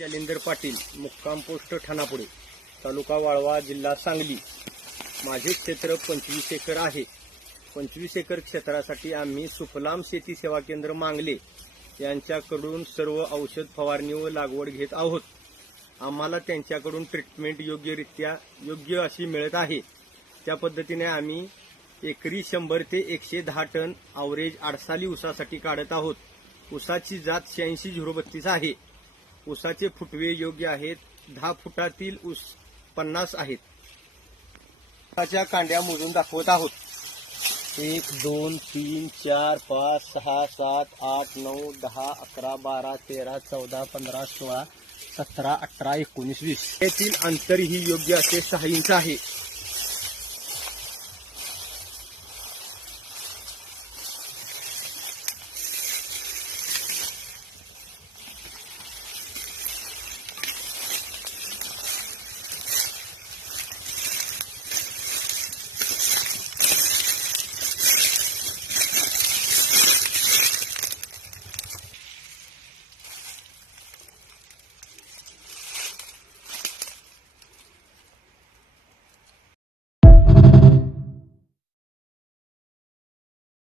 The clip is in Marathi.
जालिंदर पाटील, मुक्काम पोस्ट ठाणापुळे, तालुका वाळवा, जिल्हा सांगली। माझे क्षेत्र 25 एकर आहे। 25 एकर क्षेत्रासाठी आम्ही सुफलाम शेती सेवा केंद्र मांगले यांच्याकडून सर्व औषध फवारणी व लागवड घेत आहोत। आम्हाला त्यांच्याकडून ट्रीटमेंट योग्य अशी मिळत आहे। त्या पद्धतीने आम्ही एकरी 100 ते 110 टन अवरेज आडसाली ऊसासाठी काढत आहोत। ऊसाची जात 86-032 आहे। ऊसाचे फुटवे योग्य आहेत। 10 फुटातील ऊस 50 आहेत। ऊसाच्या कांड्या मोजून दाखवत आहोत। 1 2 3 4 5 6 7 8 9 10 11 12 13 14 15 16 17 18 19 20 यातील अंतर ही योग्य असे 6 इंच आहे।